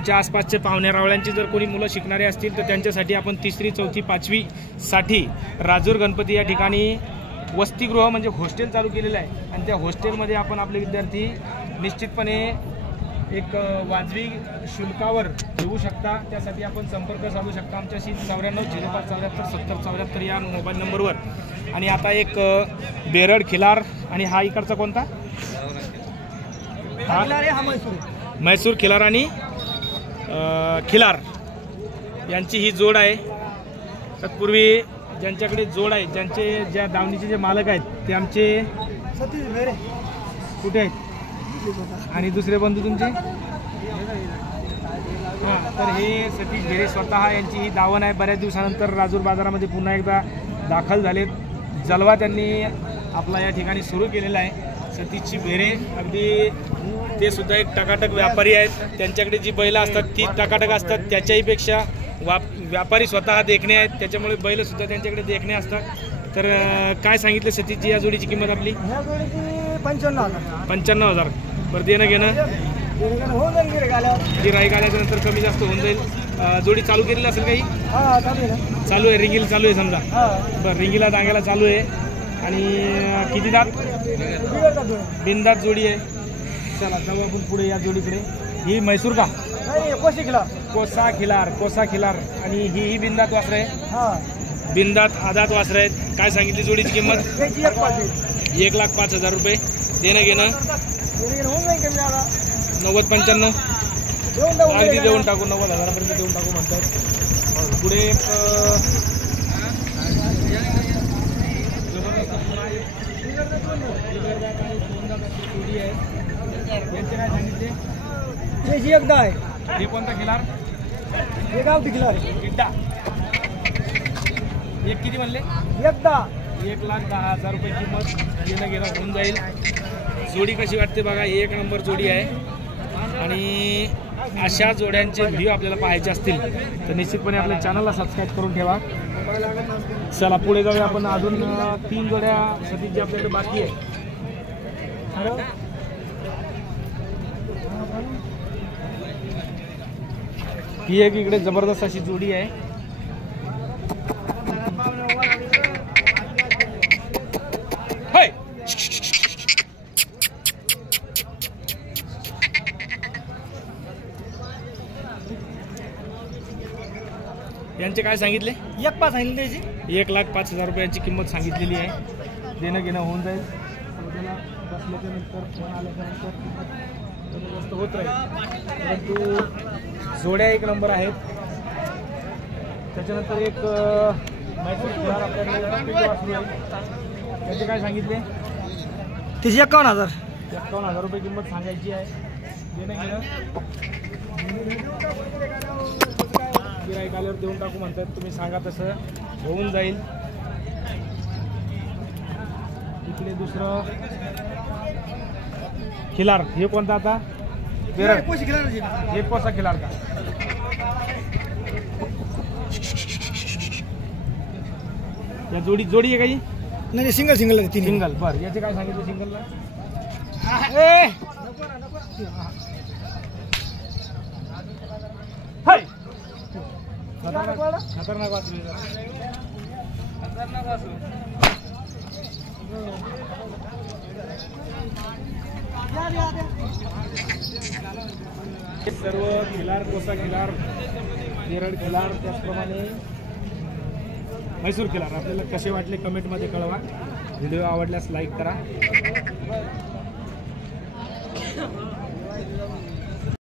तुमच्या आसपासचे पाहुणे रावळ्यांची जर कोणी मुलं शिकणारे असतील तर त्यांच्यासाठी आपण 3री 4थी 5वी साठी राजूर गणपती या ठिकाणी वसतिगृह म्हणजे हॉस्टेल चालू केलेलं आहे आणि त्या हॉस्टेलमध्ये आपण आपले विद्यार्थी निश्चितपणे एक वाजवी शुल्कावर येऊ शकता। त्यासाठी आपण संपर्क साधू शकता आमच्याशी 9405747074 या मोबाईल नंबरवर। आणि आता एक बेरड खिलार आणि हा इकडचा कोणता म्हैसूर खिलार आणि खिलार यांची ही जोड आहे। तत्पूर्वी ज्यांच्याकडे जोड आहे ज्या दावणीचे जे मालक आहेत ते आमचे सतीश भेरे कुठे आहेत आणि दुसरे बंधू तुमचे तर हे सतीश भेरे स्वतः यांची ही दावण आहे। बऱ्याच दिवसानंतर राजूर बाजारामध्ये पुन्हा एकदा दाखल झालेत। जलवा त्यांनी आपला या ठिकाणी सुरू केलेला आहे। सतीशची भेरे अगदी ते सुद्धा एक टकाटक व्यापारी आहेत। त्यांच्याकडे जी बैल असतात ती टकाटक असतात, त्याच्याही पेक्षा व्यापारी स्वतः देखणे आहेत, त्याच्यामुळे बैल सुद्धा त्यांच्याकडे देखणे असतात। तर काय सांगितलं सतीशची या जोडीची किंमत आपली 95,000 बरं देणं घेणं गिऱ्हाईक आल्यानंतर कमी जास्त होऊन जाईल। जोडी चालू केलेली असेल काही चालू आहे रिंगील चालू आहे समजा बरं रिंगीला डांग्याला चालू आहे आणि किती दात बिनदात जोडी आहे। चला जाऊ आपण पुढे या जोडीकडे। ही म्हैसूर का कोसा खिलार आणि ही बिनदात वासर आहे बिनदात आदात वासर आहेत। काय सांगितली जोडीची किंमत 1,05,000 रुपये देणं घेणं 90-95 अगदी देऊन टाकू 90,000पर्यंत देऊन टाकू म्हणतात। पुढे यांचे काय सांगितले एकदा आहे हे कोणता खिलार हे गावठी खिलार एकदा एक किती म्हणले एकदा 1,10,000 रुपये किंमत देणं घेणं होऊन जाईल। जोडी कशी वाटते बघा एक नंबर जोडी आहे आणि अशा जोड्यांचे व्हिडिओ आपल्याला पाहायचे असतील तर निश्चितपणे आपल्या चॅनलला सबस्क्राईब करून ठेवा। चला पुढे जाऊया आपण। अजून 3 जोड्या सतीशची आपल्याकडे बाकी आहे। ही एक इकडे जबरदस्त अशी जोडी आहे। यांचे काय सांगितले 1,05,000 रुपयांची किंमत सांगितलेली आहे। देणं घेणं होऊन जाईल। बसल्याच्यानंतर फोन आल्याच्यानंतर किंमत होत राहील परंतु जोड्या एक नंबर आहेत। त्याच्यानंतर एक मैसूर खिलार आपल्याकडे त्याचे काय सांगितले 51,000 रुपये किंमत सांगायची आहे। देणं घेणं गिऱ्हाईक आल्यावर देऊन टाकू म्हणतात, तुम्ही सांगा तसं होऊन जाईल। इकडे दुसरं खिलार हे कोणता आता हे कोसा खिलार का या जोडी आहे काही नाही सिंगल बरं याचे काय सांगितलं सिंगलला खतरनाक वासरू सर्व खिलार कोसा खिलार बेरड खिलार त्याचप्रमाणे म्हैसूर खिलार आपल्याला कसे वाटले कमेंटमध्ये कळवा। व्हिडिओ आवडल्यास लाईक करा।